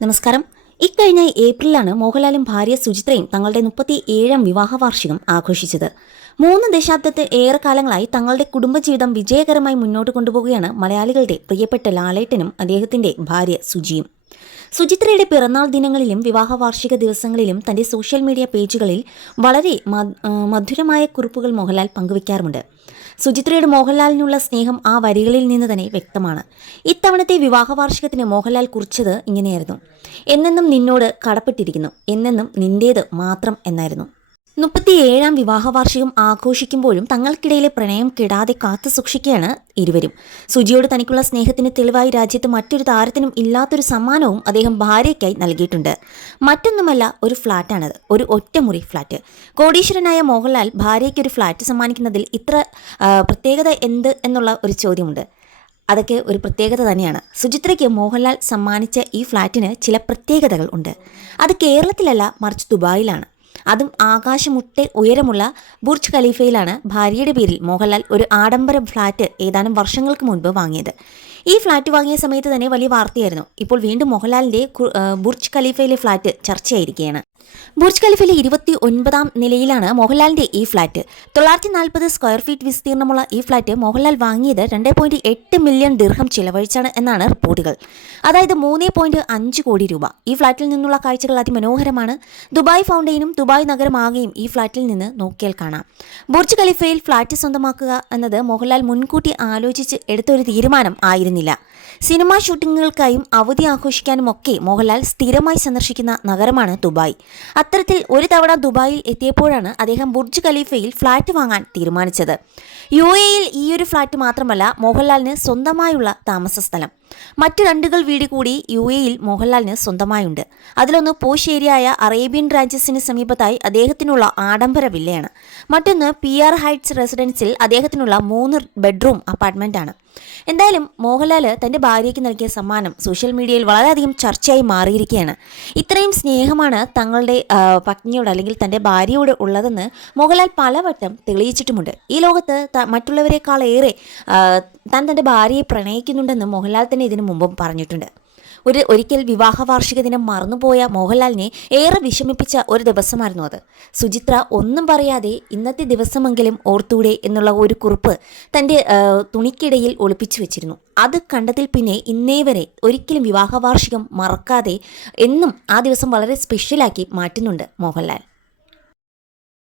നമസ്കാരം. ഇക്കഴിഞ്ഞ ഏപ്രിലാണ് മോഹൻലാലും ഭാര്യ സുചിത്രയും തങ്ങളുടെ മുപ്പത്തി ഏഴാം വിവാഹ വാർഷികം ആഘോഷിച്ചത്. മൂന്ന് ദശാബ്ദത്തെ ഏറെ കാലങ്ങളായി തങ്ങളുടെ കുടുംബജീവിതം വിജയകരമായി മുന്നോട്ട് കൊണ്ടുപോവുകയാണ് മലയാളികളുടെ പ്രിയപ്പെട്ട ലാലേട്ടനും അദ്ദേഹത്തിന്റെ ഭാര്യ സുജിയും. സുചിത്രയുടെ പിറന്നാൾ ദിനങ്ങളിലും വിവാഹ വാർഷിക ദിവസങ്ങളിലും തന്റെ സോഷ്യൽ മീഡിയ പേജുകളിൽ വളരെ മധുരമായ കുറിപ്പുകൾ മോഹൻലാൽ പങ്കുവയ്ക്കാറുമുണ്ട് സുചിത്രയുടെ മോഹൻലാലിനുള്ള സ്നേഹം ആ വരികളിൽ നിന്ന് തന്നെ വ്യക്തമാണ്. ഇത്തവണത്തെ വിവാഹ വാർഷികത്തിന് മോഹൻലാൽ കുറിച്ചത് ഇങ്ങനെയായിരുന്നു. എന്നെന്നും നിന്നോട് കടപ്പെട്ടിരിക്കുന്നു. എന്നെന്നും നിന്റേത് മാത്രം എന്നായിരുന്നു. മുപ്പത്തിയേഴാം വിവാഹ വാർഷികം ആഘോഷിക്കുമ്പോഴും തങ്ങൾക്കിടയിലെ പ്രണയം കെടാതെ കാത്തു സൂക്ഷിക്കുകയാണ് ഇരുവരും. സുജിയോട് തനിക്കുള്ള സ്നേഹത്തിന് തെളിവായി രാജ്യത്ത് മറ്റൊരു താരത്തിനും ഇല്ലാത്തൊരു സമ്മാനവും അദ്ദേഹം ഭാര്യയ്ക്കായി നൽകിയിട്ടുണ്ട്. മറ്റൊന്നുമല്ല ഒരു ഫ്ളാറ്റാണത് ഒരു ഒറ്റമുറി ഫ്ളാറ്റ് കോടീശ്വരനായ മോഹൻലാൽ ഭാര്യയ്ക്ക് ഒരു ഫ്ളാറ്റ് സമ്മാനിക്കുന്നതിൽ ഇത്ര പ്രത്യേകത എന്ത് എന്നുള്ള ഒരു ചോദ്യമുണ്ട്. അതൊക്കെ ഒരു പ്രത്യേകത തന്നെയാണ്. സുചിത്രയ്ക്ക് മോഹൻലാൽ സമ്മാനിച്ച ഈ ഫ്ളാറ്റിന് ചില പ്രത്യേകതകൾ ഉണ്ട്. അത് കേരളത്തിലല്ല മറിച്ച് ദുബായിലാണ്. അതും ആകാശമുട്ടെ ഉയരമുള്ള ബുർജ് ഖലീഫയിലാണ് ഭാര്യയുടെ പേരിൽ മോഹൻലാൽ ഒരു ആഡംബര ഫ്ളാറ്റ് ഏതാനും വർഷങ്ങൾക്ക് മുൻപ് വാങ്ങിയത്. ഈ ഫ്ളാറ്റ് വാങ്ങിയ സമയത്ത് തന്നെ വലിയ വാർത്തയായിരുന്നു. ഇപ്പോൾ വീണ്ടും മോഹൻലാലിന്റെ ബുർജ് ഖലീഫയിലെ ഫ്ളാറ്റ് ചർച്ചയായിരിക്കുകയാണ്. ബുർജ് ഖലീഫയിലെ ഇരുപത്തി ഒൻപതാം നിലയിലാണ് മോഹൻലാലിന്റെ ഈ ഫ്ളാറ്റ് തൊള്ളായിരത്തി നാൽപ്പത് സ്ക്വയർ ഫീറ്റ് വിസ്തീർണമുള്ള ഈ ഫ്ളാറ്റ് മോഹൻലാൽ വാങ്ങിയത് രണ്ട് പോയിന്റ് എട്ട് മില്യൺ ദീർഘം ചിലവഴിച്ചാണ് എന്നാണ് റിപ്പോർട്ടുകൾ. അതായത് മൂന്ന് പോയിന്റ് അഞ്ച് കോടി രൂപ. ഈ ഫ്ളാറ്റിൽ നിന്നുള്ള കാഴ്ചകൾ അതിമനോഹരമാണ്. ദുബായ് ഫൗണ്ടൈനും ദുബായ് നഗരമാകെയും ഈ ഫ്ളാറ്റിൽ നിന്ന് നോക്കിയാൽ കാണാം. ബുർജ് ഖലീഫയിൽ ഫ്ളാറ്റ് സ്വന്തമാക്കുക എന്നത് മോഹൻലാൽ മുൻകൂട്ടി ആലോചിച്ച് എടുത്ത ഒരു തീരുമാനം ആയിരുന്നില്ല. സിനിമാ ഷൂട്ടിങ്ങുകൾക്കായും അവധി ആഘോഷിക്കാനുമൊക്കെ മോഹൻലാൽ സ്ഥിരമായി സന്ദർശിക്കുന്ന നഗരമാണ് ദുബായ്. അത്തരത്തിൽ ഒരു തവണ ദുബായിൽ എത്തിയപ്പോഴാണ് അദ്ദേഹം ബുർജ് ഖലീഫയിൽ ഫ്ളാറ്റ് വാങ്ങാൻ തീരുമാനിച്ചത്. യു എയിൽ ഈയൊരു ഫ്ളാറ്റ് മാത്രമല്ല മോഹൻലാലിന് സ്വന്തമായുള്ള താമസ സ്ഥലം. മറ്റു രണ്ടുകൾ വീട് കൂടി യു എയിൽ മോഹൻലാലിന് സ്വന്തമായുണ്ട്. അതിലൊന്ന് പോഷ് ഏരിയയായ അറേബ്യൻ റാഞ്ചസിന് സമീപത്തായി അദ്ദേഹത്തിനുള്ള ആഡംബര വില്ലയാണ്. മറ്റൊന്ന് പി ആർ ഹൈറ്റ്സ് റെസിഡൻസിൽ അദ്ദേഹത്തിനുള്ള മൂന്ന് ബെഡ്റൂം അപ്പാർട്ട്മെന്റാണ്. എന്തായാലും മോഹൻലാൽ തന്റെ ഭാര്യയ്ക്ക് നൽകിയ സമ്മാനം സോഷ്യൽ മീഡിയയിൽ വളരെയധികം ചർച്ചയായി മാറിയിരിക്കുകയാണ്. ഇത്രയും സ്നേഹമാണ് തങ്ങളുടെ പത്നിയോട് അല്ലെങ്കിൽ തന്റെ ഭാര്യയോട് ഉള്ളതെന്ന് മോഹൻലാൽ പലവട്ടം തെളിയിച്ചിട്ടുമുണ്ട്. ഈ ലോകത്ത് മറ്റുള്ളവരെക്കാളേറെ താൻ തന്റെ ഭാര്യയെ പ്രണയിക്കുന്നുണ്ടെന്ന് മോഹൻലാൽ തന്നെ ഇതിനു മുമ്പും പറഞ്ഞിട്ടുണ്ട്. ഒരു ഒരിക്കൽ വിവാഹ വാർഷിക ദിനം മറന്നുപോയ മോഹൻലാലിനെ ഏറെ വിഷമിപ്പിച്ച ഒരു ദിവസമായിരുന്നു അത്. സുചിത്ര ഒന്നും പറയാതെ ഇന്നത്തെ ദിവസമെങ്കിലും ഓർത്തൂടെ എന്നുള്ള ഒരു കുറിപ്പ് തന്റെ തുണിക്കിടയിൽ ഒളിപ്പിച്ചു വെച്ചിരുന്നു. അത് കണ്ടതിൽ പിന്നെ ഇന്നേ വരെ ഒരിക്കലും വിവാഹ വാർഷികം മറക്കാതെ എന്നും ആ ദിവസം വളരെ സ്പെഷ്യലാക്കി മാറ്റുന്നുണ്ട് മോഹൻലാൽ.